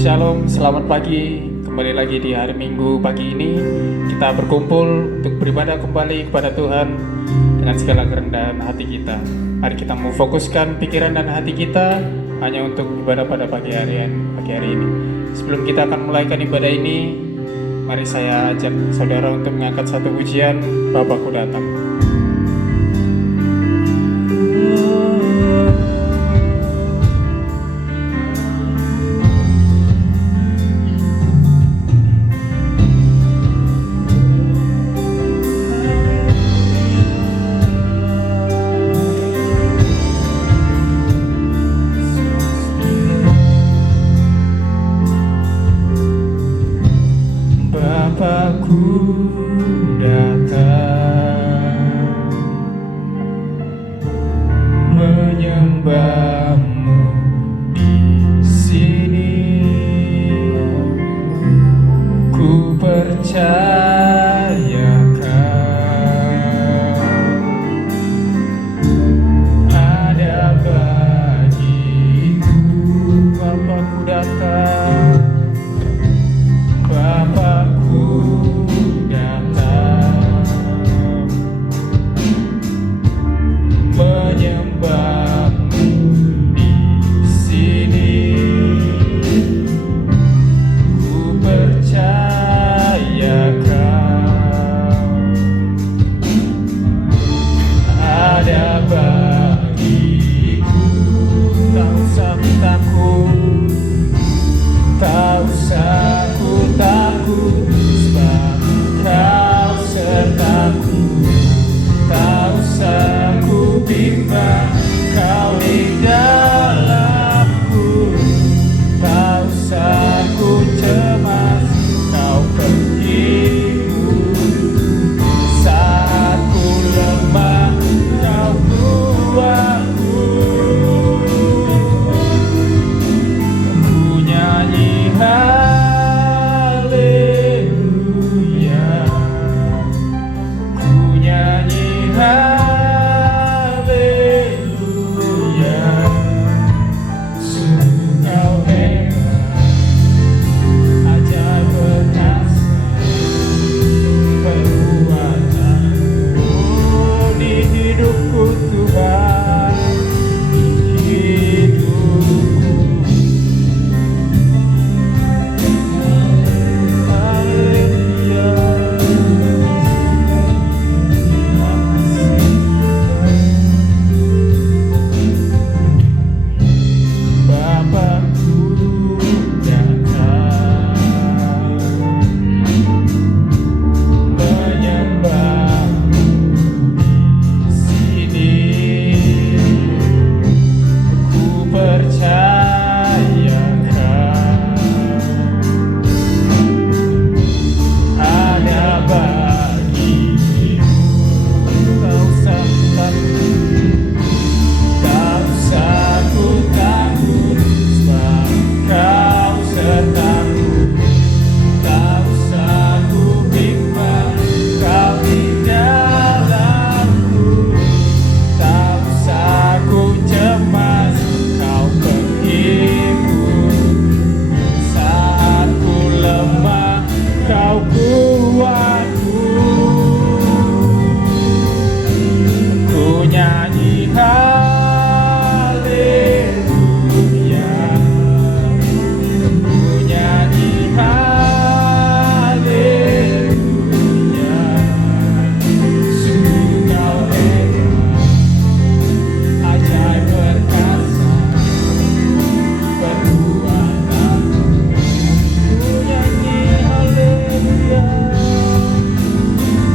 Shalom, selamat pagi. Kembali lagi di hari Minggu pagi ini kita berkumpul untuk beribadah kembali kepada Tuhan dengan segala kerendahan hati kita. Mari kita mau fokuskan pikiran dan hati kita hanya untuk ibadah pada pagi hari ini. Sebelum kita akan mulaikan ibadah ini, mari saya ajak saudara untuk mengangkat satu pujian, Bapakku Datang. Bapakku datang menyembahmu di sini. Ku percayakan ada bagiku. Bapakku datang, Bapakku datang menyembahmu di sini. Ku percayakan ada bagiku. Tak usah takut, tak usah ku takut, sebab Kau sertaku. Tak usah ku bimbang, Kau di dalamku. Tak usah ku cemas, Kau pergiku. Saat ku lemah, Kau kuatku. Ku nyanyi haleluya, ku nyanyi haleluya. Sungguh Kau hebat, ajaib perkasa perbuatanmu di hidupku Tuhan, di hidupku. Haleluya. Terima kasih. Bapakku datang menyembahmu di sini. Ku percayakan ada bagimu. Tak usah takut, tak usah ku takut, sebab Kau sertaku. Tak usah ku bimbang, Kau di dalamku. Tak usah ku cemas, Kau pergiku. Saat ku lemah, Kau kuatku. Ku nyanyi haleluya, ku nyanyi haleluya. Sungguh Kau hebat, ajaib perkasa perbuatanmu. Ku nyanyi haleluya,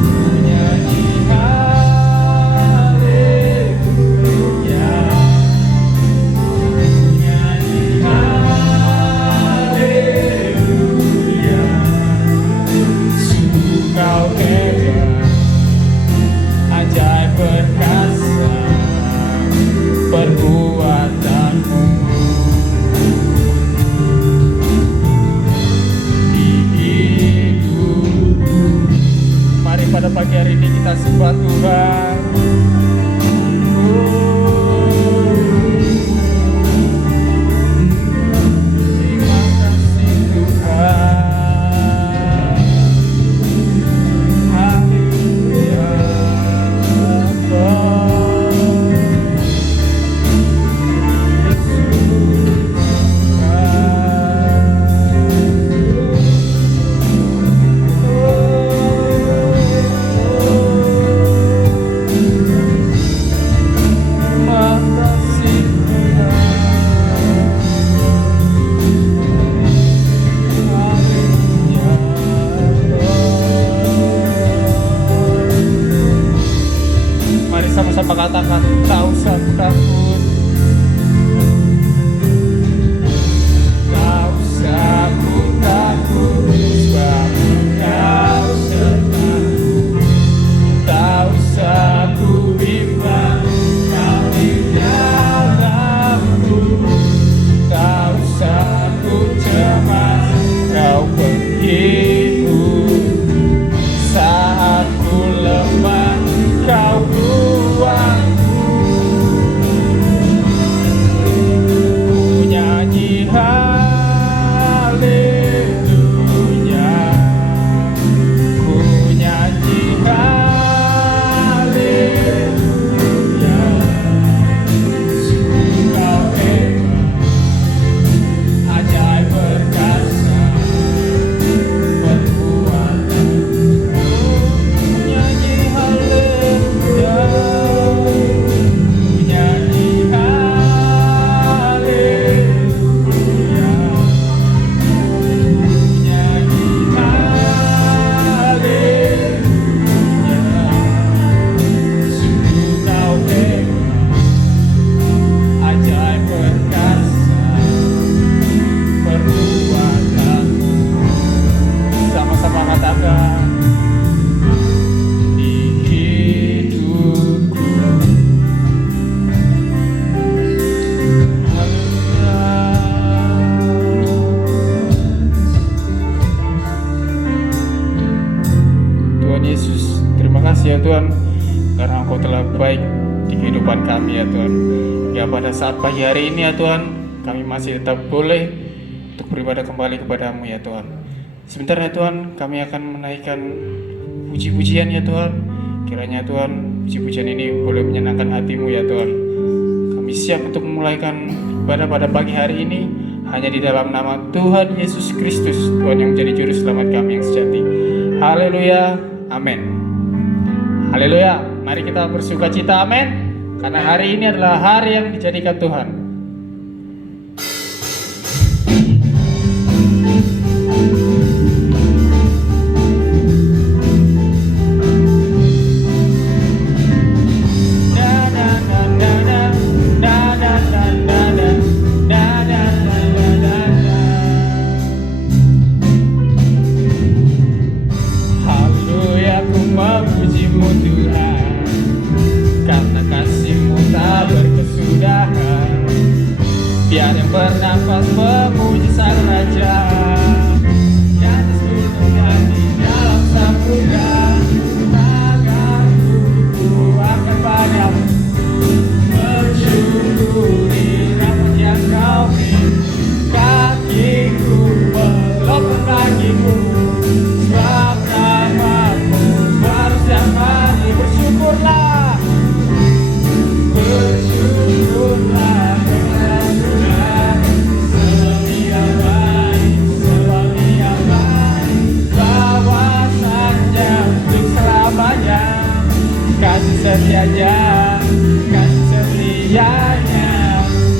ku nyanyi haleluya, ku nyanyi haleluya. Sungguh Kau hebat, ajaib perkasa perbuatanmu di hidupku. Mari pada pagi hari ini kita sembah Tuhan. Terima kasih. ya Tuhan, karena Engkau telah baik di kehidupan kami ya Tuhan. Ya pada saat pagi hari ini ya Tuhan, kami masih tetap boleh untuk beribadah kembali kepadamu ya Tuhan. Sebentar ya Tuhan, kami akan menaikkan puji-pujian ya Tuhan. Kiranya Tuhan, puji-pujian ini boleh menyenangkan hatimu ya Tuhan. Kami siap untuk memulaikan ibadah pada pagi hari ini hanya di dalam nama Tuhan Yesus Kristus, Tuhan yang menjadi juru selamat kami yang sejati. Haleluya, amin. Haleluya, mari kita bersuka cita, amin. Karena hari ini adalah hari yang dijadikan Tuhan. Haleluya, ku memujimu Tuhan, karena kasih-Mu tak berkesudahan. Biar yang bernafas memuji Sang Raja, di atas gunung dan di dalam samudra. Tanganku ku angkat padamu, bersyukuri rahmat yang Kau beri. Kakiku melompat bagimu, sebab nama-Mu baru setiap hari. Bersyukurlah, bersyukurlah kepada Tuhan, sebab Dia baik, sebab Dia baik. Bahwasanya untuk selamanya, kasih setianya, kasih setianya.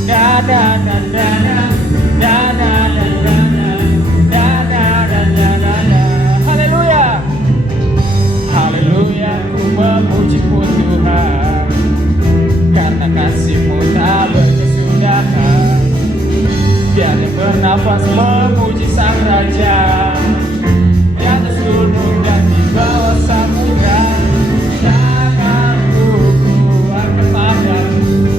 Na na na na na na na na na na na na na na. Haleluya, haleluya, ku memuji-Mu Tuhan, karena kasih-Mu tak berkesudahan. Biar yang bernafas memuji Sang Raja, di atas gunung dan di bawah samudra. Tanganku ku angkat padamu,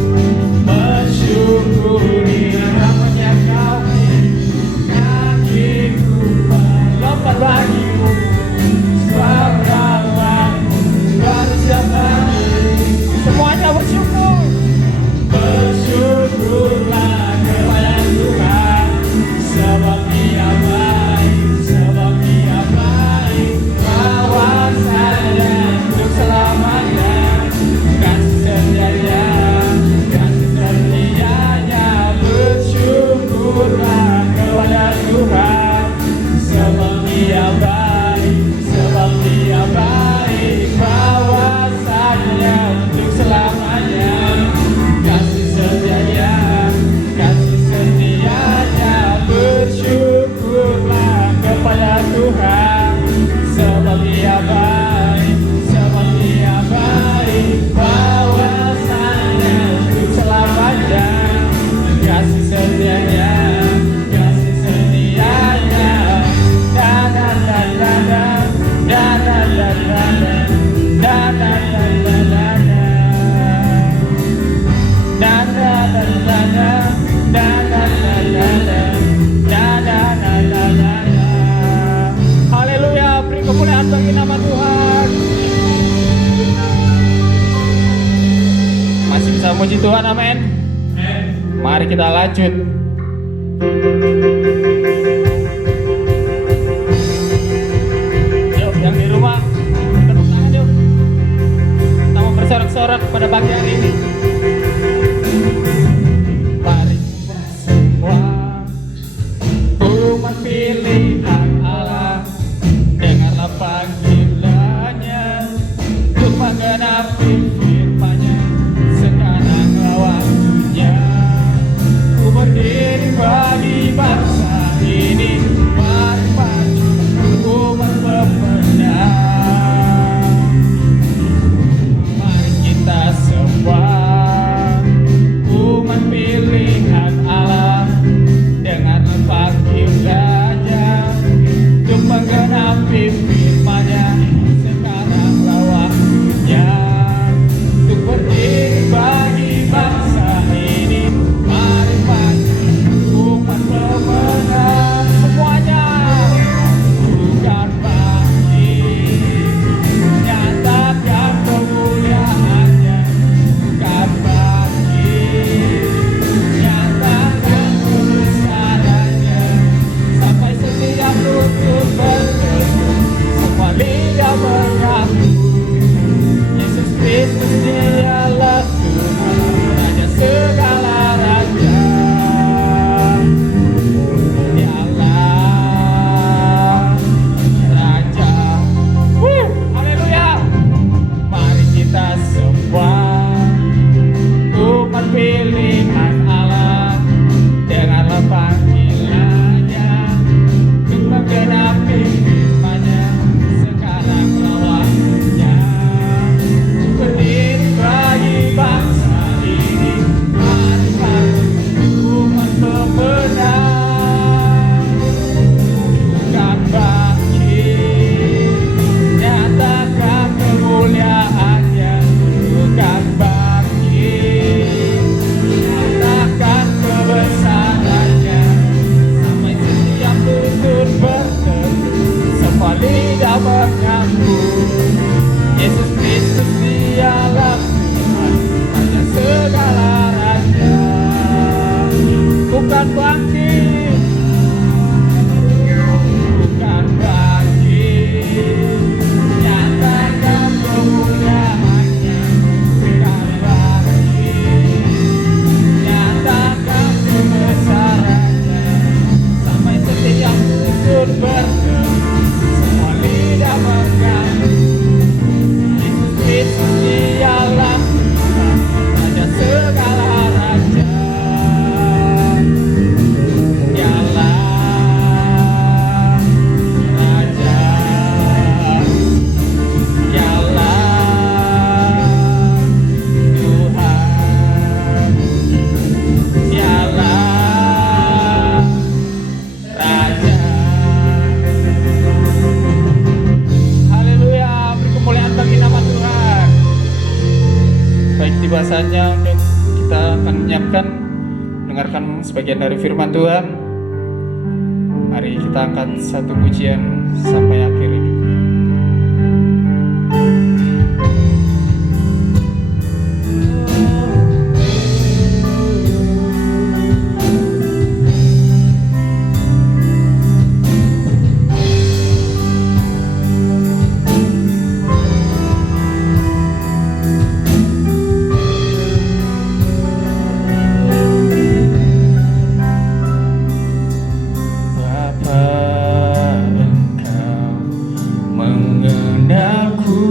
bersyukuri rahmat yang Kau beri. Kakiku melompat bagimu, sebab rahmat-Mu baru setiap hari. Semuanya bersyukur. Bersyukurlah kepada Tuhan, sebab Dia baik, sebab Dia baik. Bahwasanya untuk selamanya, kasih setianya, kasih setianya. Bersyukurlah kepada Tuhan, sebab Dia baik, sebab Dia baik. Bahwasanya untuk selamanya, kasih setianya, kasih setianya. Bersyukurlah kepada Tuhan, sebab Dia baik, sebab Dia baik. Bahwasanya untuk selamanya, kasih setianya, kasih setianya. Da da da da da da da da da da da da da da. Da da da da da da da da da da da da da da da. Haleluya, beri kemuliaan bagi nama Tuhan. Masih bisa memuji Tuhan, amin. Mari kita lanjut. Yuk, yang di rumah, tepuk tangan yuk. Kita mau bersorak-sorak pada pagi hari ini. Mari semua umat pilihan Allah, dengarlah panggilannya untuk menggenapi firman-Nya. Sekaranglah waktunya, ku berdiri bagi bangsa ini. Mari maju umat pemenang. Mari kita semua umat pilihan Allah, dengarlah panggilannya mengaku Yesus Kristus dialah Tuhan, hanya segala raja. Bukan bangkit, bukan bangkit, nyatakan kemuliaannya. Bukan bangkit, nyatakan kebesarannya. Sampai setiap unsur berseru, semua lidah mengaku Yesus Kristus dialah Tuhan, raja segala raja. Dialah raja, dialah Tuhan, dialah raja. Haleluya, beri kemuliaan bagi nama Tuhan. Baik, tiba saatnya untuk kita akan menyiapkan dengarkan sebagian dari firman Tuhan. Mari kita angkat satu pujian sampai akhir hidup. Bapa, Engkau mengenalku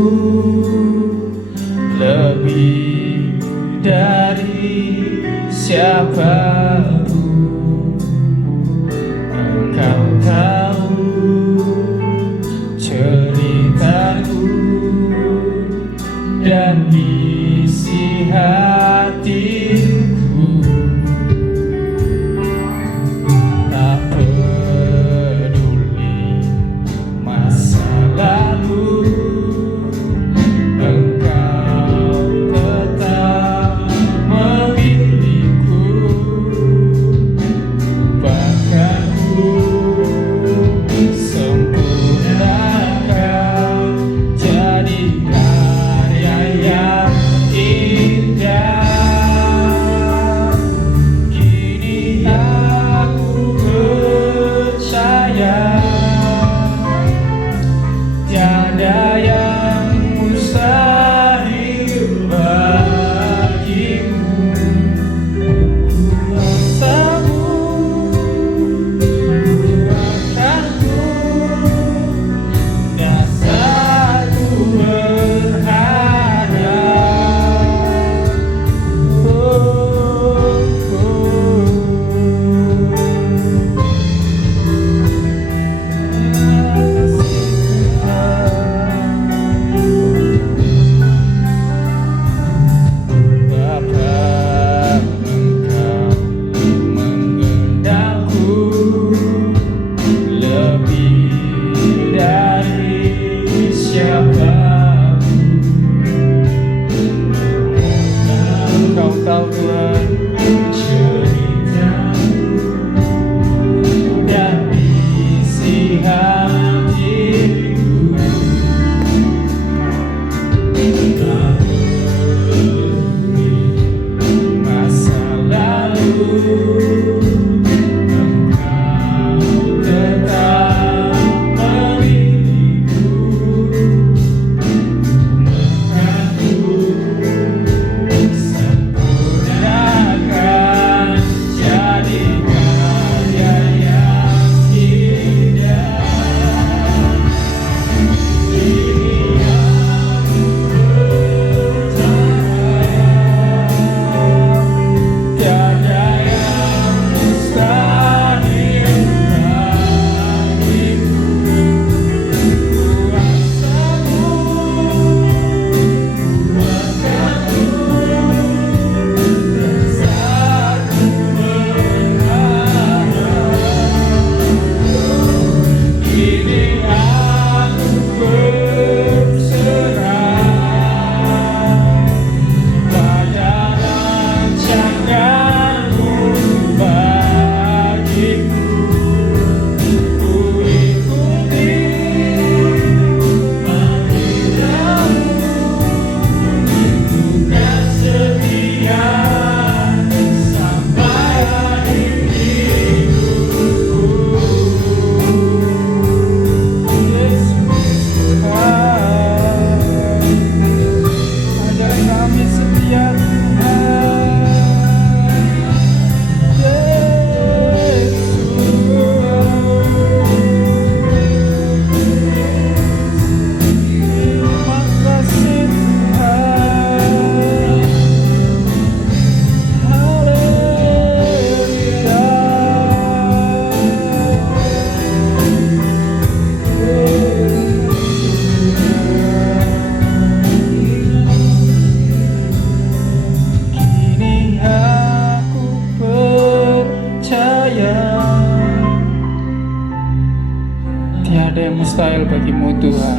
ada yang mustahil bagimu Tuhan.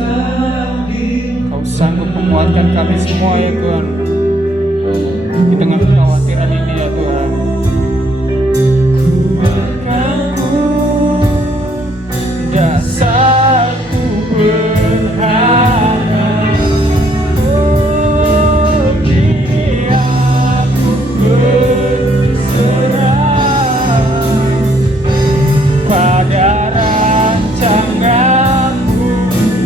Kau sanggup menguatkan kami semua ya Tuhan, di tengah kekhawatiran ini ya Tuhan. Dasarku berharap, oh kini aku berserah pada rancanganmu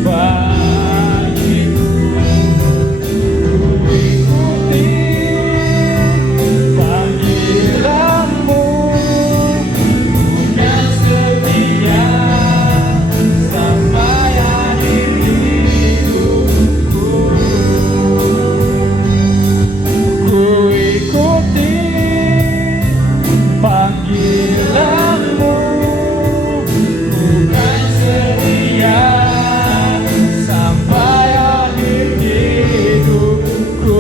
bagiku. Ku ikuti panggilanmu, bukan setia sampai akhir hidupku. Ku ikuti panggilanmu, bukan setia sampai akhir hidupku.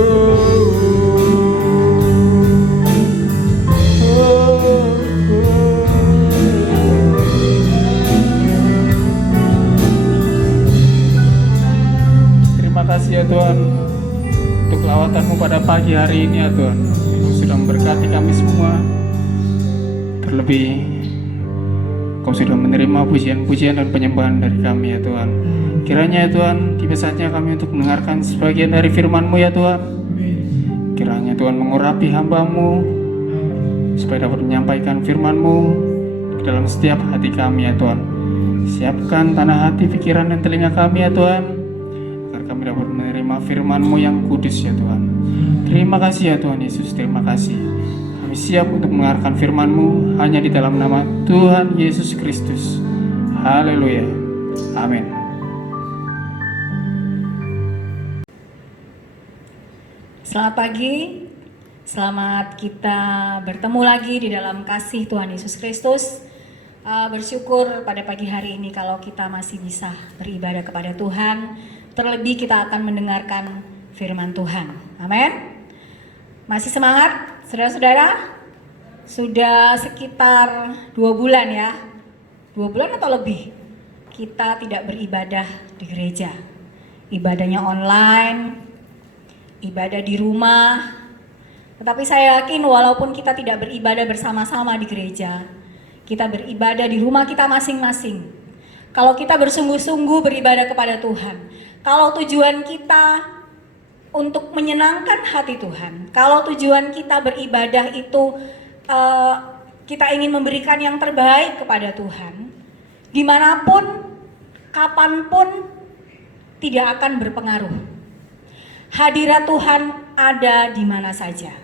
Terima kasih ya Tuhan untuk lawatanmu pada pagi hari ini ya Tuhan. Kau sudah memberkati kami semua. Terlebih Kau sudah menerima pujian-pujian dan penyembahan dari kami ya Tuhan. Kiranya ya Tuhan, tiba saatnya kami untuk mendengarkan sebagian dari firman-Mu ya Tuhan. Kiranya Tuhan mengurapi hamba-Mu supaya dapat menyampaikan firman-Mu ke dalam setiap hati kami ya Tuhan. Siapkan tanah hati, pikiran dan telinga kami ya Tuhan, agar kami dapat menerima firman-Mu yang kudus ya Tuhan. Terima kasih ya Tuhan Yesus, terima kasih. Kami siap untuk mendengarkan firman-Mu hanya di dalam nama Tuhan Yesus Kristus. Haleluya. Amin. Selamat pagi, selamat kita bertemu lagi di dalam kasih Tuhan Yesus Kristus. Bersyukur pada pagi hari ini kalau kita masih bisa beribadah kepada Tuhan. Terlebih kita akan mendengarkan firman Tuhan. Amin. Masih semangat saudara-saudara? Sudah sekitar 2 bulan ya, 2 bulan atau lebih kita tidak beribadah di gereja. Ibadahnya online, ibadah di rumah. Tetapi saya yakin walaupun kita tidak beribadah bersama-sama di gereja, kita beribadah di rumah kita masing-masing. Kalau kita bersungguh-sungguh beribadah kepada Tuhan, kalau tujuan kita untuk menyenangkan hati Tuhan, kalau tujuan kita beribadah itu kita ingin memberikan yang terbaik kepada Tuhan, dimanapun, kapanpun tidak akan berpengaruh. Hadirat Tuhan ada di mana saja.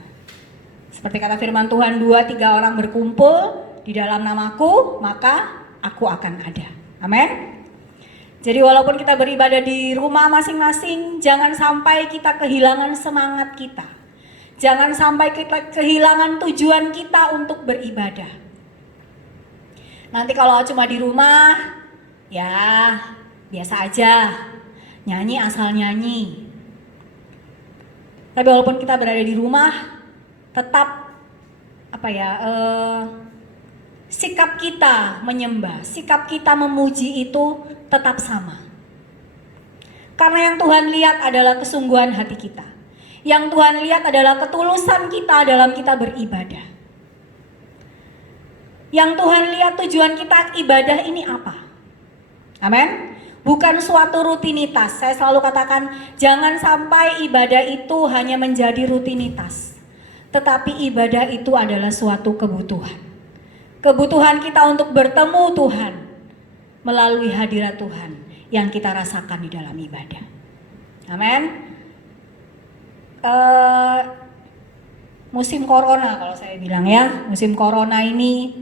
Seperti kata firman Tuhan, 2-3 orang berkumpul di dalam namaku, maka aku akan ada. Amin. Jadi walaupun kita beribadah di rumah masing-masing, jangan sampai kita kehilangan semangat kita. Jangan sampai kita kehilangan tujuan kita untuk beribadah. Nanti kalau cuma di rumah, ya biasa aja, nyanyi asal nyanyi. Tapi walaupun kita berada di rumah, tetap sikap kita menyembah, sikap kita memuji itu tetap sama. Karena yang Tuhan lihat adalah kesungguhan hati kita. Yang Tuhan lihat adalah ketulusan kita dalam kita beribadah. Yang Tuhan lihat tujuan kita ibadah ini apa? Amin. Bukan suatu rutinitas. Saya selalu katakan, jangan sampai ibadah itu hanya menjadi rutinitas. Tetapi ibadah itu adalah suatu kebutuhan. Kebutuhan kita untuk bertemu Tuhan melalui hadirat Tuhan yang kita rasakan di dalam ibadah. Amin. Musim corona kalau saya bilang ya, musim corona ini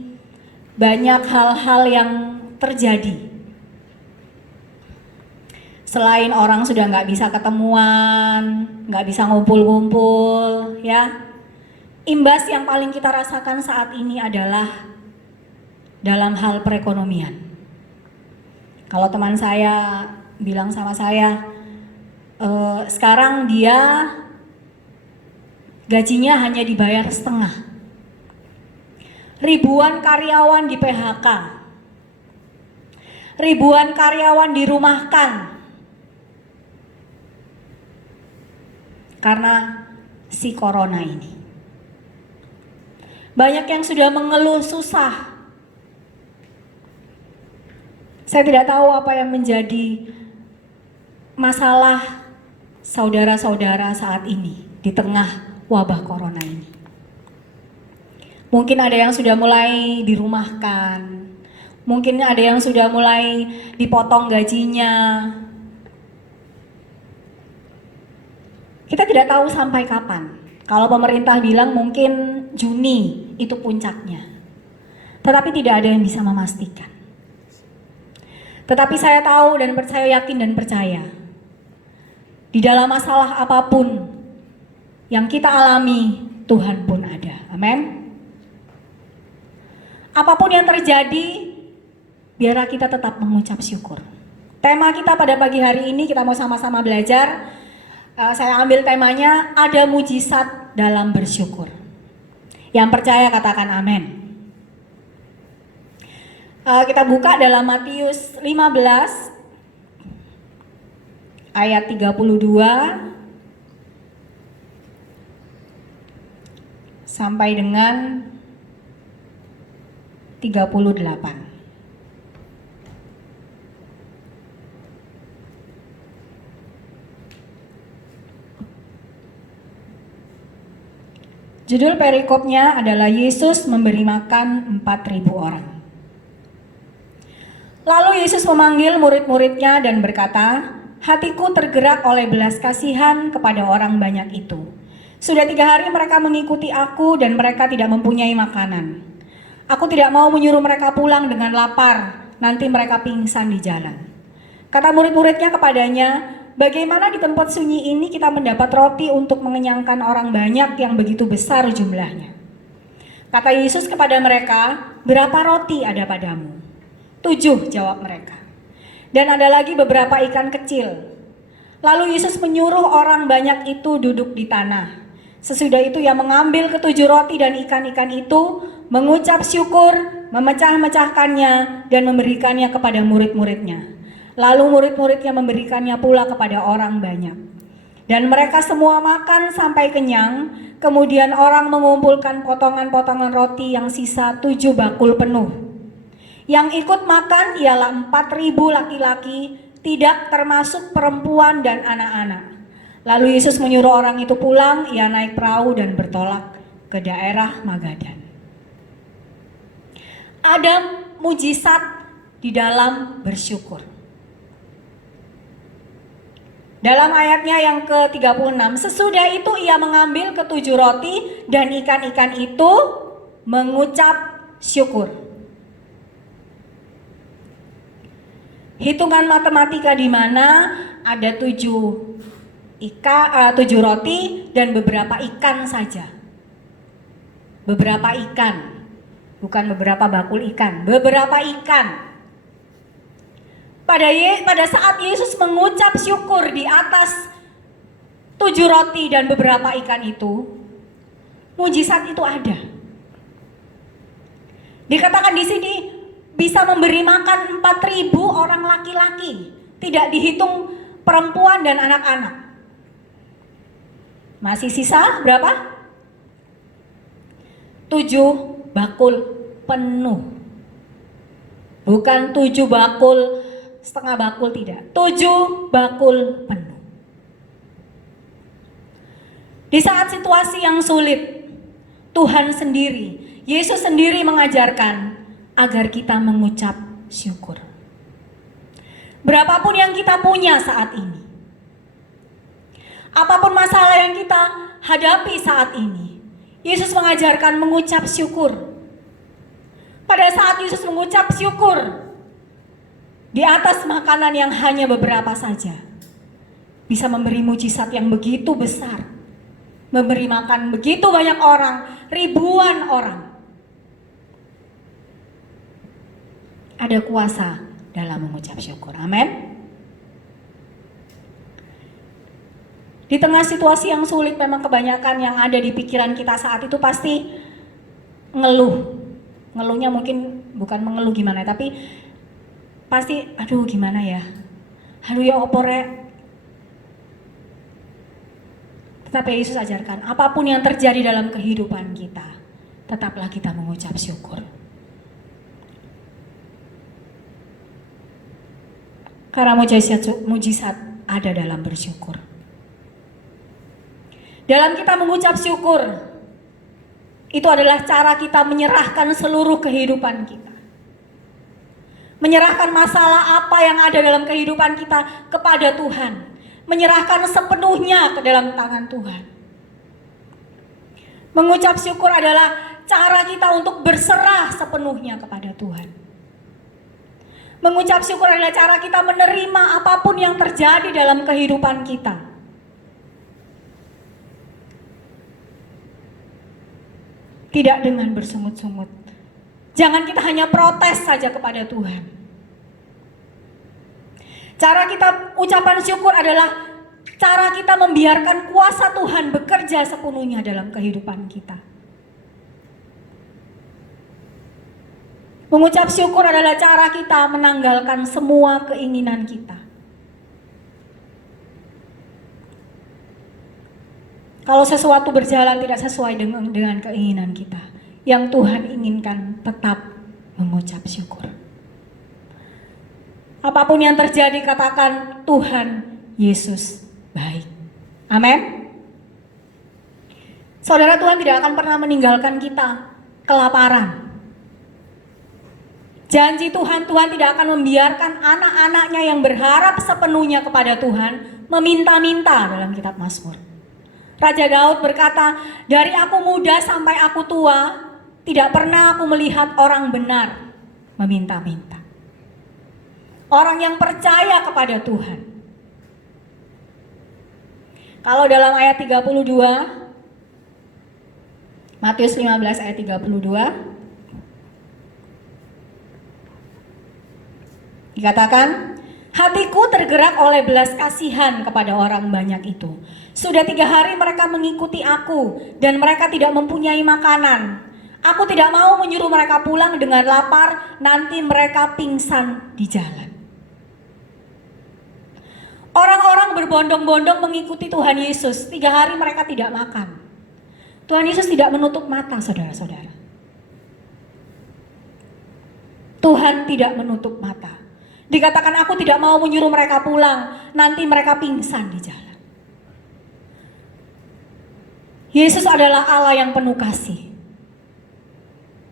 banyak hal-hal yang terjadi. Selain orang sudah nggak bisa ketemuan, nggak bisa ngumpul-ngumpul, ya. Imbas yang paling kita rasakan saat ini adalah dalam hal perekonomian. Kalau teman saya bilang sama saya, sekarang dia gajinya hanya dibayar setengah. Ribuan karyawan di PHK. ribuan karyawan dirumahkan karena si corona ini. Banyak yang sudah mengeluh susah. Saya tidak tahu apa yang menjadi masalah saudara-saudara saat ini di tengah wabah corona ini. Mungkin ada yang sudah mulai dirumahkan, mungkin ada yang sudah mulai dipotong gajinya. Kita tidak tahu sampai kapan. Kalau pemerintah bilang mungkin Juni itu puncaknya, tetapi tidak ada yang bisa memastikan. Tetapi saya tahu dan saya yakin dan percaya, di dalam masalah apapun yang kita alami, Tuhan pun ada. Amin. Apapun yang terjadi, biarlah kita tetap mengucap syukur. Tema kita pada pagi hari ini kita mau sama-sama belajar. Saya ambil temanya, ada mujizat dalam bersyukur. Yang percaya katakan amin. Kita buka dalam Matius 15 ayat 32 sampai dengan 38. Judul perikopnya adalah Yesus memberi makan 4.000 orang. Lalu Yesus memanggil murid-muridnya dan berkata, hatiku tergerak oleh belas kasihan kepada orang banyak itu. Sudah 3 hari mereka mengikuti aku dan mereka tidak mempunyai makanan. Aku tidak mau menyuruh mereka pulang dengan lapar, nanti mereka pingsan di jalan. Kata murid-muridnya kepadanya, bagaimana di tempat sunyi ini kita mendapat roti untuk mengenyangkan orang banyak yang begitu besar jumlahnya? Kata Yesus kepada mereka, berapa roti ada padamu? 7, jawab mereka. Dan ada lagi beberapa ikan kecil. Lalu Yesus menyuruh orang banyak itu duduk di tanah. Sesudah itu ia mengambil ke-7 roti dan ikan-ikan itu, mengucap syukur, memecah-mecahkannya dan memberikannya kepada murid-muridnya. Lalu murid-muridnya memberikannya pula kepada orang banyak. Dan mereka semua makan sampai kenyang, kemudian orang mengumpulkan potongan-potongan roti yang sisa 7 bakul penuh. Yang ikut makan ialah 4.000 laki-laki, tidak termasuk perempuan dan anak-anak. Lalu Yesus menyuruh orang itu pulang, ia naik perahu dan bertolak ke daerah Magadan. Ada mujizat di dalam bersyukur. Dalam ayatnya yang ke-36, sesudah itu ia mengambil ke-7 roti dan ikan-ikan itu mengucap syukur. Hitungan matematika di mana ada 7 roti dan beberapa ikan saja. Beberapa ikan, bukan beberapa bakul ikan, beberapa ikan. Pada saat Yesus mengucap syukur di atas 7 roti dan beberapa ikan itu, mujizat itu ada. Dikatakan di sini bisa memberi makan 4.000 orang laki-laki, tidak dihitung perempuan dan anak-anak. Masih sisa berapa? 7 bakul penuh. Bukan 7 bakul, setengah bakul, tidak. 7 bakul penuh. Di saat situasi yang sulit, Tuhan sendiri, Yesus sendiri mengajarkan agar kita mengucap syukur. Berapapun yang kita punya saat ini, apapun masalah yang kita hadapi saat ini, Yesus mengajarkan mengucap syukur. Pada saat Yesus mengucap syukur, di atas makanan yang hanya beberapa saja, bisa memberi mujizat yang begitu besar. Memberi makan begitu banyak orang, ribuan orang. Ada kuasa dalam mengucap syukur. Amin. Di tengah situasi yang sulit, memang kebanyakan yang ada di pikiran kita saat itu pasti ngeluh. Ngeluhnya mungkin bukan mengeluh gimana, tapi pasti aduh gimana ya, aduh ya opore. Tetapi Yesus ajarkan, apapun yang terjadi dalam kehidupan kita, tetaplah kita mengucap syukur. Karena mujizat ada dalam bersyukur. Dalam kita mengucap syukur, itu adalah cara kita menyerahkan seluruh kehidupan kita. Menyerahkan masalah apa yang ada dalam kehidupan kita kepada Tuhan. Menyerahkan sepenuhnya ke dalam tangan Tuhan. Mengucap syukur adalah cara kita untuk berserah sepenuhnya kepada Tuhan. Mengucap syukur adalah cara kita menerima apapun yang terjadi dalam kehidupan kita. Tidak dengan bersungut-sungut. Jangan kita hanya protes saja kepada Tuhan. Cara kita ucapan syukur adalah cara kita membiarkan kuasa Tuhan bekerja sepenuhnya dalam kehidupan kita. Mengucap syukur adalah cara kita menanggalkan semua keinginan kita. Kalau sesuatu berjalan tidak sesuai dengan keinginan kita, yang Tuhan inginkan tetap mengucap syukur. Apapun yang terjadi, katakan Tuhan Yesus baik. Amin. Saudara, Tuhan tidak akan pernah meninggalkan kita kelaparan. Janji Tuhan, Tuhan tidak akan membiarkan anak-anaknya yang berharap sepenuhnya kepada Tuhan meminta-minta dalam kitab Mazmur. Raja Daud berkata, dari aku muda sampai aku tua, tidak pernah aku melihat orang benar meminta-minta. Orang yang percaya kepada Tuhan. Kalau dalam ayat 32, Matius 15 ayat 32, dikatakan, hatiku tergerak oleh belas kasihan kepada orang banyak itu. Sudah 3 hari mereka mengikuti aku dan mereka tidak mempunyai makanan. Aku tidak mau menyuruh mereka pulang dengan lapar, nanti mereka pingsan di jalan. Orang-orang berbondong-bondong mengikuti Tuhan Yesus. 3 hari mereka tidak makan. Tuhan Yesus tidak menutup mata, saudara-saudara. Tuhan tidak menutup mata. Dikatakan aku tidak mau menyuruh mereka pulang, nanti mereka pingsan di jalan. Yesus adalah Allah yang penuh kasih.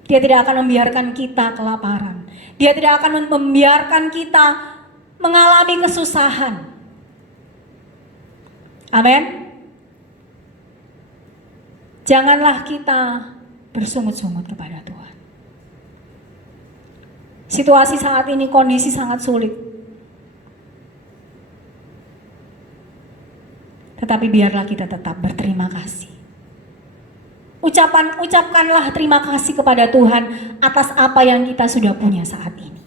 Dia tidak akan membiarkan kita kelaparan. Dia tidak akan membiarkan kita mengalami kesusahan. Amin. Janganlah kita bersungut-sungut kepada Tuhan. Situasi saat ini, kondisi sangat sulit. Tetapi biarlah kita tetap berterima kasih. Ucapkanlah terima kasih kepada Tuhan atas apa yang kita sudah punya saat ini.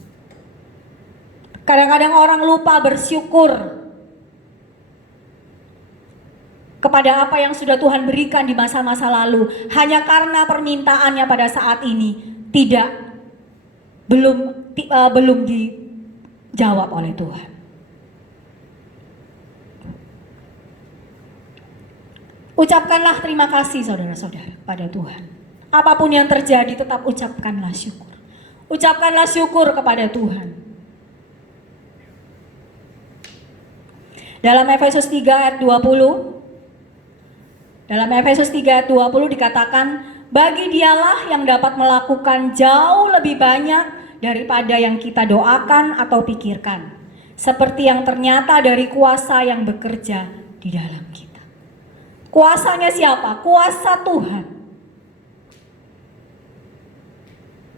Kadang-kadang orang lupa bersyukur kepada apa yang sudah Tuhan berikan di masa-masa lalu, hanya karena permintaannya pada saat ini belum dijawab oleh Tuhan. Ucapkanlah terima kasih saudara-saudara pada Tuhan. Apapun yang terjadi tetap ucapkanlah syukur. Ucapkanlah syukur kepada Tuhan. Dalam Efesus 3 ayat 20, dikatakan, bagi dialah yang dapat melakukan jauh lebih banyak daripada yang kita doakan atau pikirkan, seperti yang ternyata dari kuasa yang bekerja di dalam kita. Kuasanya siapa? Kuasa Tuhan.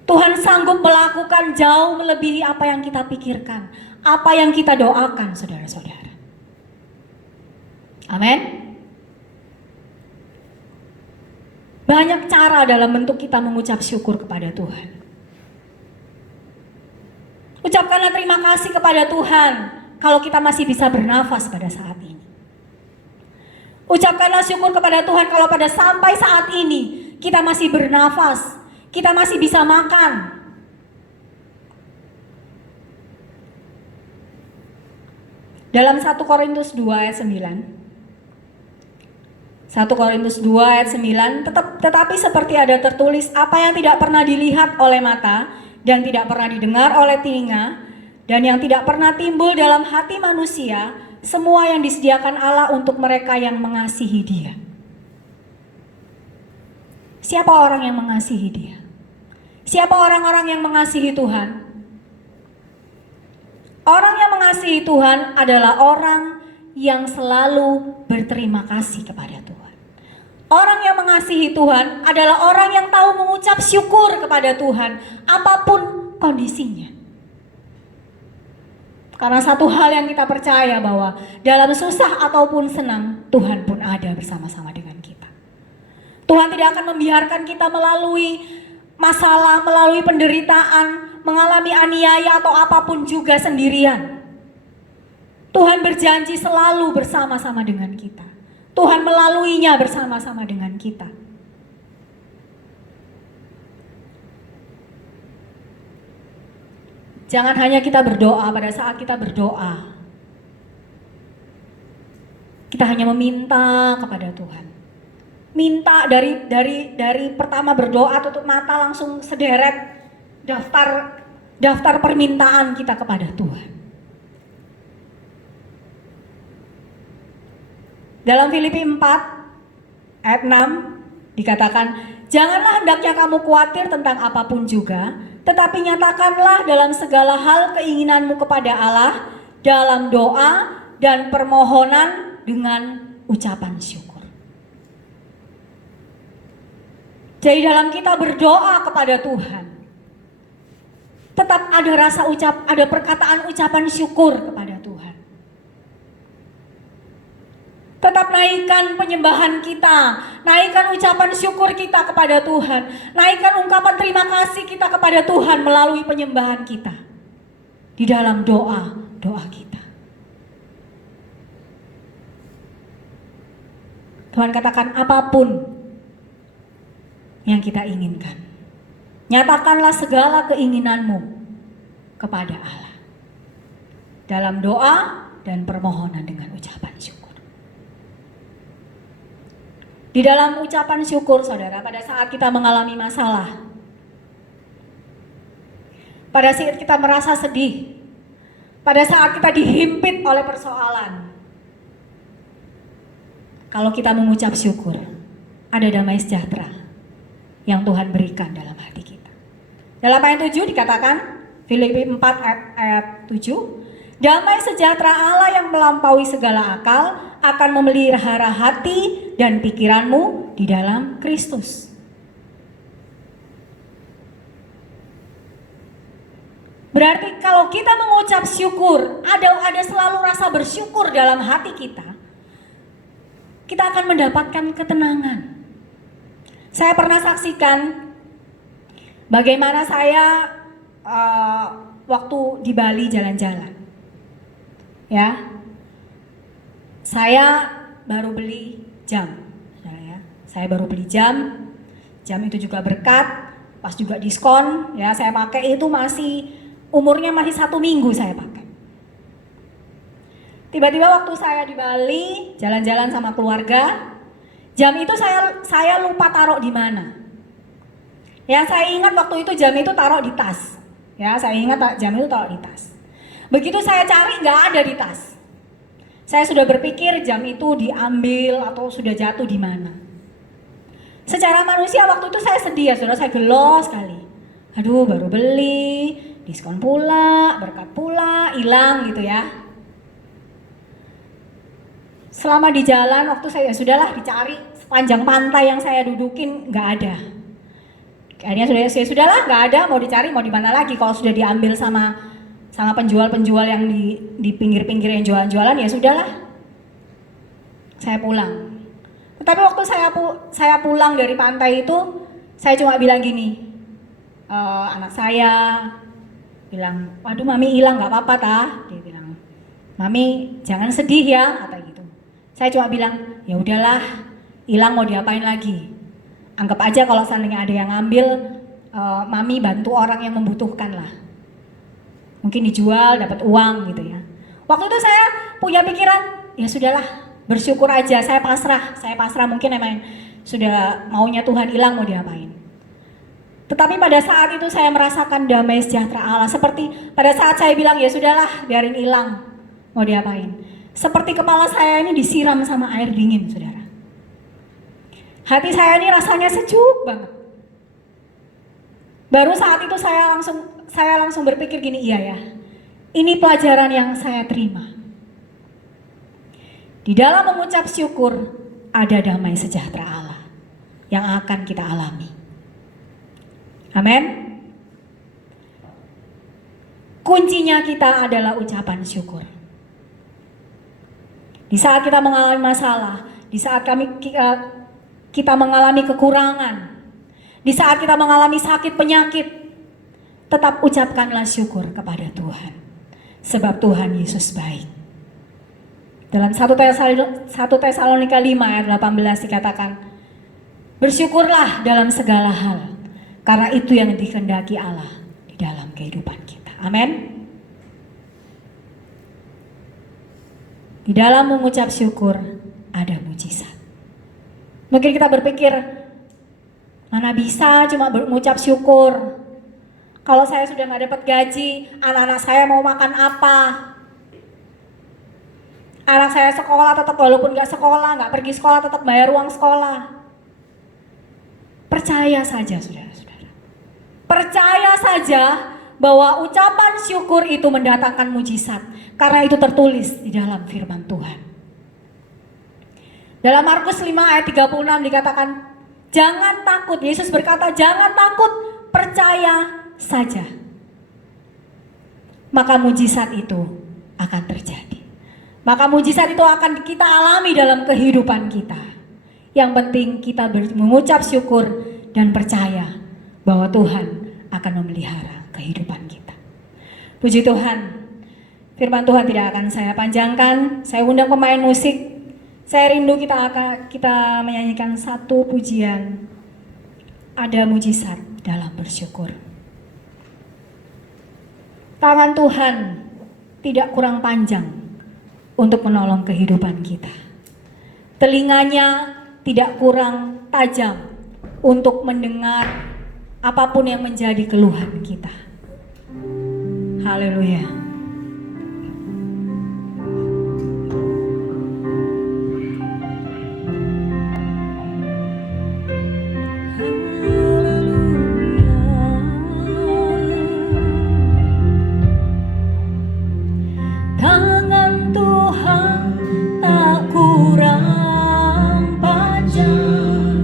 Tuhan sanggup melakukan jauh melebihi apa yang kita pikirkan, apa yang kita doakan, saudara-saudara. Amin. Banyak cara dalam bentuk kita mengucap syukur kepada Tuhan. Ucapkanlah terima kasih kepada Tuhan kalau kita masih bisa bernafas pada saat ini. Ucapkanlah syukur kepada Tuhan kalau pada sampai saat ini kita masih bernafas, kita masih bisa makan. Dalam 1 Korintus 2 ayat 9. 1 Korintus 2 ayat 9, tetapi seperti ada tertulis, apa yang tidak pernah dilihat oleh mata dan tidak pernah didengar oleh telinga dan yang tidak pernah timbul dalam hati manusia, semua yang disediakan Allah untuk mereka yang mengasihi Dia. Siapa orang yang mengasihi Dia? Siapa orang-orang yang mengasihi Tuhan? Orang yang mengasihi Tuhan adalah orang yang selalu berterima kasih kepada Tuhan. Orang yang mengasihi Tuhan adalah orang yang tahu mengucap syukur kepada Tuhan apapun kondisinya. Karena satu hal yang kita percaya bahwa dalam susah ataupun senang, Tuhan pun ada bersama-sama dengan kita. Tuhan tidak akan membiarkan kita melalui masalah, melalui penderitaan, mengalami aniaya atau apapun juga sendirian. Tuhan berjanji selalu bersama-sama dengan kita. Tuhan melaluinya bersama-sama dengan kita. Jangan hanya kita berdoa pada saat kita berdoa. Kita hanya meminta kepada Tuhan. Minta dari pertama berdoa tutup mata langsung sederet daftar permintaan kita kepada Tuhan. Dalam Filipi 4 ayat 6 dikatakan, janganlah hendaknya kamu khawatir tentang apapun juga, tetapi nyatakanlah dalam segala hal keinginanmu kepada Allah dalam doa dan permohonan dengan ucapan syukur. Jadi dalam kita berdoa kepada Tuhan, tetap ada perkataan ucapan syukur kepada Tuhan. Tetap naikkan penyembahan kita, naikkan ucapan syukur kita kepada Tuhan, naikkan ungkapan terima kasih kita kepada Tuhan melalui penyembahan kita di dalam doa kita. Tuhan katakan apapun yang kita inginkan, nyatakanlah segala keinginanmu kepada Allah dalam doa dan permohonan dengan ucapan syukur. Di dalam ucapan syukur, saudara, pada saat kita mengalami masalah, pada saat kita merasa sedih, pada saat kita dihimpit oleh persoalan, kalau kita mengucap syukur, ada damai sejahtera yang Tuhan berikan dalam hati kita. Dalam ayat 7 dikatakan, Filipi 4 ayat 7, damai sejahtera Allah yang melampaui segala akal akan memelihara hati dan pikiranmu di dalam Kristus. Berarti kalau kita mengucap syukur, ada selalu rasa bersyukur dalam hati kita, kita akan mendapatkan ketenangan. Saya pernah saksikan bagaimana saya waktu di Bali jalan-jalan. Ya, saya baru beli jam, ya. Saya baru beli jam itu juga berkat, pas juga diskon, ya. Saya pakai itu umurnya masih 1 minggu saya pakai. Tiba-tiba waktu saya di Bali jalan-jalan sama keluarga, jam itu saya lupa taruh di mana. Ya, saya ingat waktu itu jam itu taruh di tas. Ya, saya ingat jam itu taruh di tas. Begitu saya cari nggak ada di tas. Saya sudah berpikir jam itu diambil atau sudah jatuh di mana. Secara manusia waktu itu saya sedih ya, saudara, saya gelo sekali. Aduh, baru beli, diskon pula, berkat pula, hilang gitu ya. Selama di jalan waktu saya sudahlah dicari sepanjang pantai yang saya dudukin nggak ada. Akhirnya sudahlah nggak ada, mau dicari mau di mana lagi kalau sudah diambil sama penjual-penjual yang di pinggir-pinggir yang jualan-jualan, ya sudahlah. Saya pulang. Tetapi waktu saya pulang dari pantai itu, saya cuma bilang gini, anak saya bilang, waduh mami hilang nggak apa-apa tah? Dia bilang, mami jangan sedih ya, kata gitu. Saya cuma bilang, ya udahlah, hilang mau diapain lagi? Anggap aja kalau seandainya ada yang ngambil, mami bantu orang yang membutuhkan lah. Mungkin dijual dapat uang gitu ya. Waktu itu saya punya pikiran, ya sudahlah, bersyukur aja, saya pasrah mungkin emang sudah maunya Tuhan hilang, mau diapain. Tetapi pada saat itu saya merasakan damai sejahtera Allah, seperti pada saat saya bilang ya sudahlah, biarin hilang, mau diapain. Seperti kepala saya ini disiram sama air dingin, saudara. Hati saya ini rasanya sejuk banget. Baru saat itu saya langsung berpikir gini, iya ya, ini pelajaran yang saya terima. Di dalam mengucap syukur ada damai sejahtera Allah yang akan kita alami. Amin. Kuncinya kita adalah ucapan syukur. Di saat kita mengalami masalah, di saat kita mengalami kekurangan, di saat kita mengalami sakit penyakit, tetap ucapkanlah syukur kepada Tuhan. Sebab Tuhan Yesus baik. Dalam 1 Tesalonika 5 ayat 18 dikatakan, bersyukurlah dalam segala hal, karena itu yang dikehendaki Allah di dalam kehidupan kita. Amin. Di dalam mengucap syukur ada mujizat. Mungkin kita berpikir, mana bisa cuma mengucap syukur. Kalau saya sudah nggak dapat gaji, anak-anak saya mau makan apa? Anak saya sekolah tetap, walaupun nggak sekolah, nggak pergi sekolah, tetap bayar uang sekolah. Percaya saja, saudara-saudara. Percaya saja bahwa ucapan syukur itu mendatangkan mujizat. Karena itu tertulis di dalam firman Tuhan. Dalam Markus 5 ayat 36 dikatakan, jangan takut. Yesus berkata, jangan takut, percaya saja. Maka mujizat itu akan terjadi. Maka mujizat itu akan kita alami dalam kehidupan kita. Yang penting kita mengucap syukur dan percaya bahwa Tuhan akan memelihara kehidupan kita. Puji Tuhan. Firman Tuhan tidak akan saya panjangkan. Saya undang pemain musik. Saya rindu kita menyanyikan satu pujian. Ada mujizat dalam bersyukur. Tangan Tuhan tidak kurang panjang untuk menolong kehidupan kita. Telinganya tidak kurang tajam untuk mendengar apapun yang menjadi keluhan kita. Haleluya. Tangan Tuhan tak kurang panjang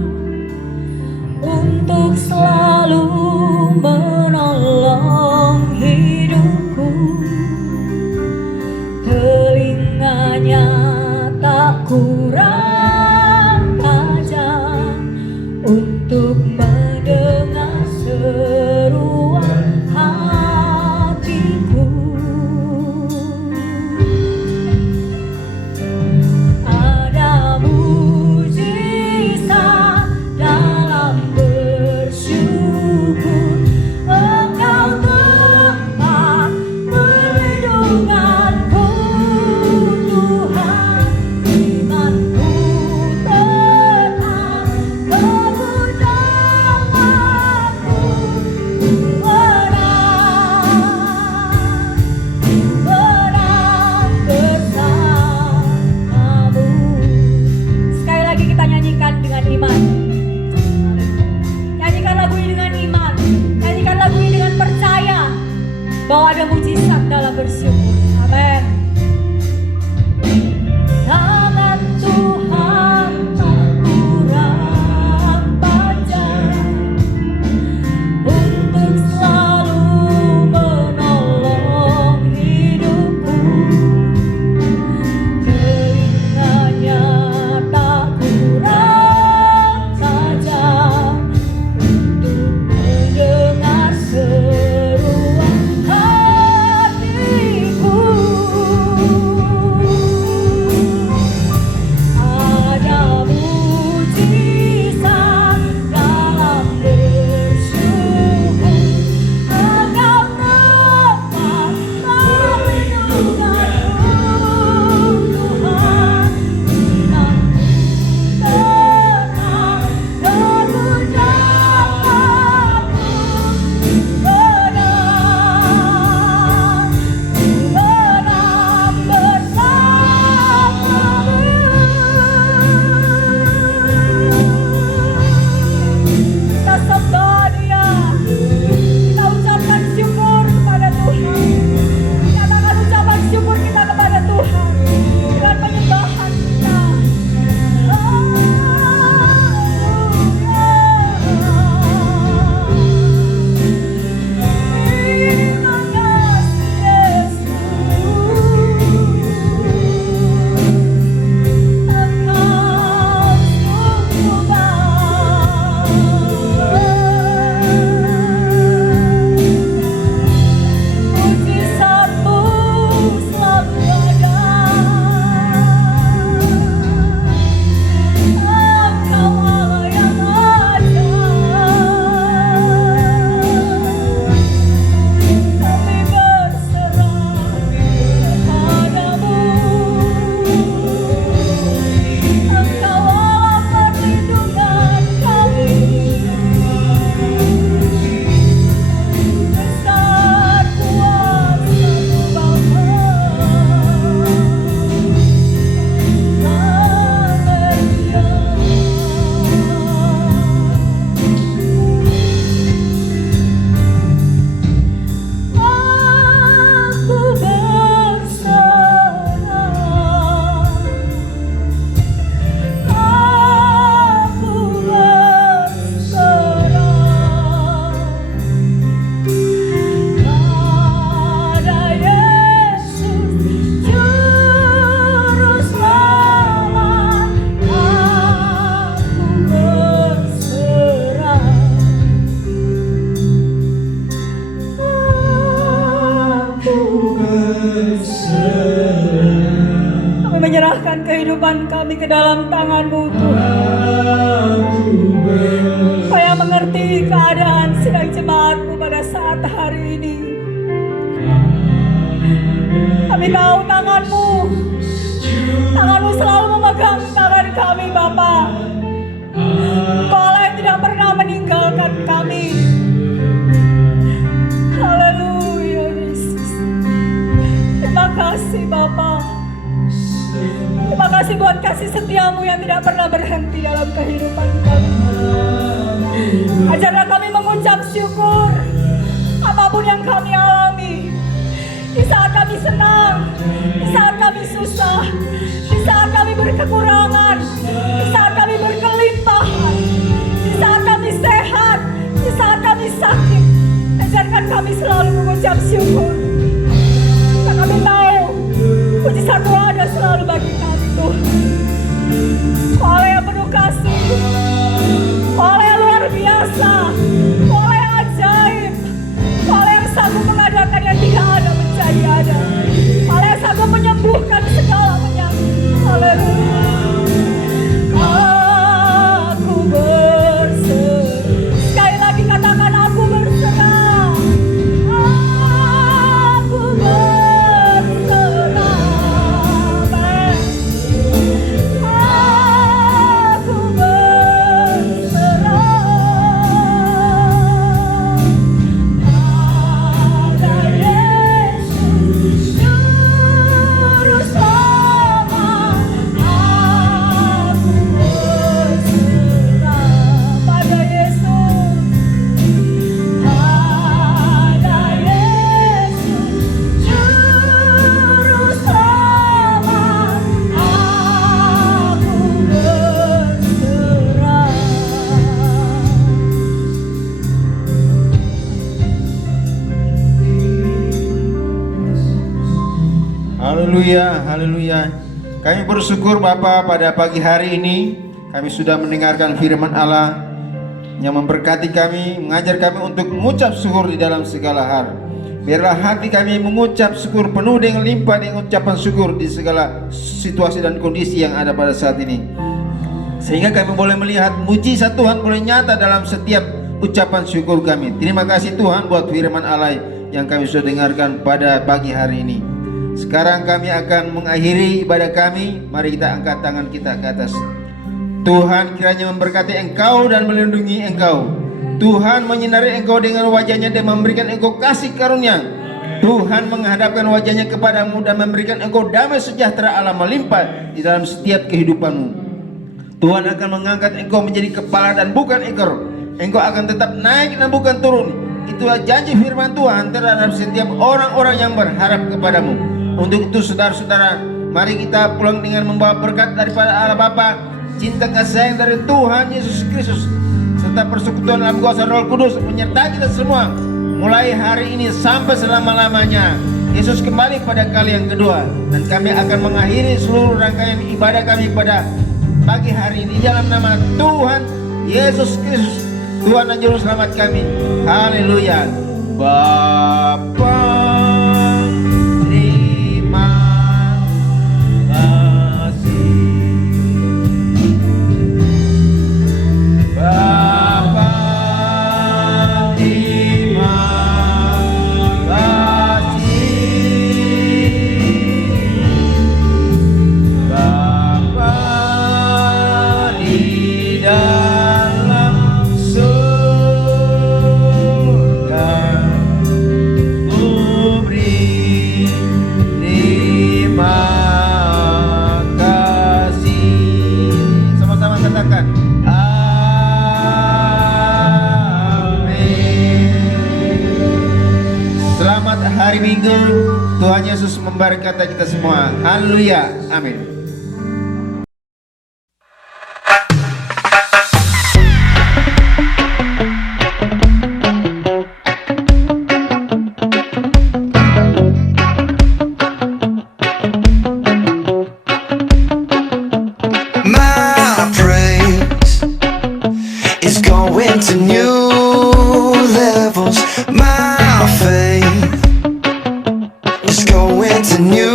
untuk selalu menolong hidupku. Telinganya tak kurang tajam untuk mendengar seruan hatiku. Ada mujizat dalam bersyukur. Engkau tempat perlindunganku, Tuhan. Imanku tetap memujamu. Berang bersamamu. Sekali lagi kita nyanyikan dengan iman. Nyanyikan lagu ini dengan iman. Nyanyikan lagu ini dengan percaya bahwa ada mujizat dalam bersyukur. Amin. Tangan Tuhan tak kurang panjang untuk selalu menolong hidupku. Telinganya tak kurang tajam untuk mendengar seruan hatiku. Kami menyerahkan kehidupan kami ke dalam tangan-Mu Tuhan. Supaya mengerti keadaan sidang jemaat-Mu pada saat hari ini. Kami tahu tangan-Mu selalu memegang tangan kami Bapa. Engkau Allah yang tidak pernah meninggalkan kami. Haleluya Yesus. Terima kasih Bapa. Terima kasih buat kasih setia-Mu yang tidak pernah berhenti dalam kehidupan kami. Ajarlah kami mengucap syukur apapun yang kami alami. Di saat kami senang, di saat kami susah, di saat kami berkekurangan, di saat kami berkelimpahan, di saat kami sehat, di saat kami sakit. Ajarkan kami selalu mengucap syukur. Karena kami tahu mujizat-Mu ada selalu bagi kami Tuhan. Allah yang penuh kasih, Allah yang luar biasa, Allah yang ajaib, Allah yang sanggup mengadakan yang tidak ada menjadi ada, Allah yang sanggup menyembuhkan segala penyakit. Haleluya. Aku berserah. Sekali lagi katakan aku berserah. Aku berserah. Amen. Aku berserah. Pada Yesus juru selamat. Aku berserah pada Yesus. Pada Yesus juru selamat. Aku berserah. Haleluya, haleluya. Kami bersyukur Bapa pada pagi hari ini kami sudah mendengarkan firman Allah yang memberkati kami, mengajar kami untuk mengucap syukur di dalam segala hal. Biarlah hati kami mengucap syukur penuh dengan limpah dengan ucapan syukur di segala situasi dan kondisi yang ada pada saat ini. Sehingga kami boleh melihat mujizat Tuhan boleh nyata dalam setiap ucapan syukur kami. Terima kasih Tuhan buat firman Allah yang kami sudah dengarkan pada pagi hari ini. Sekarang kami akan mengakhiri ibadah kami. Mari kita angkat tangan kita ke atas. Tuhan kiranya memberkati engkau dan melindungi engkau. Tuhan menyinari engkau dengan wajahnya dan memberikan engkau kasih karunia. Tuhan menghadapkan wajahnya kepadamu dan memberikan engkau damai sejahtera Allah melimpah di dalam setiap kehidupanmu. Tuhan akan mengangkat engkau menjadi kepala dan bukan ekor. Engkau akan tetap naik dan bukan turun. Itulah janji firman Tuhan terhadap setiap orang-orang yang berharap kepadamu. Untuk itu saudara-saudara, mari kita pulang dengan membawa berkat daripada Allah Bapa, cinta kasih sayang dari Tuhan Yesus Kristus, serta persekutuan dalam kuasa Roh Kudus menyertai kita semua mulai hari ini sampai selama-lamanya. Yesus kembali pada kali yang kedua, dan kami akan mengakhiri seluruh rangkaian ibadah kami pada pagi hari ini dalam nama Tuhan Yesus Kristus, Tuhan dan Juru Selamat kami. Haleluya. Bapa, terima kasih. Bapa, terima kasih. Bapa di dalam surga, ku beri terima kasih. Sama-sama katakan amin. Selamat hari Minggu. Tuhan Yesus memberkati kita semua. Haleluya. Amin. My praise is going to new levels. My faith is going to new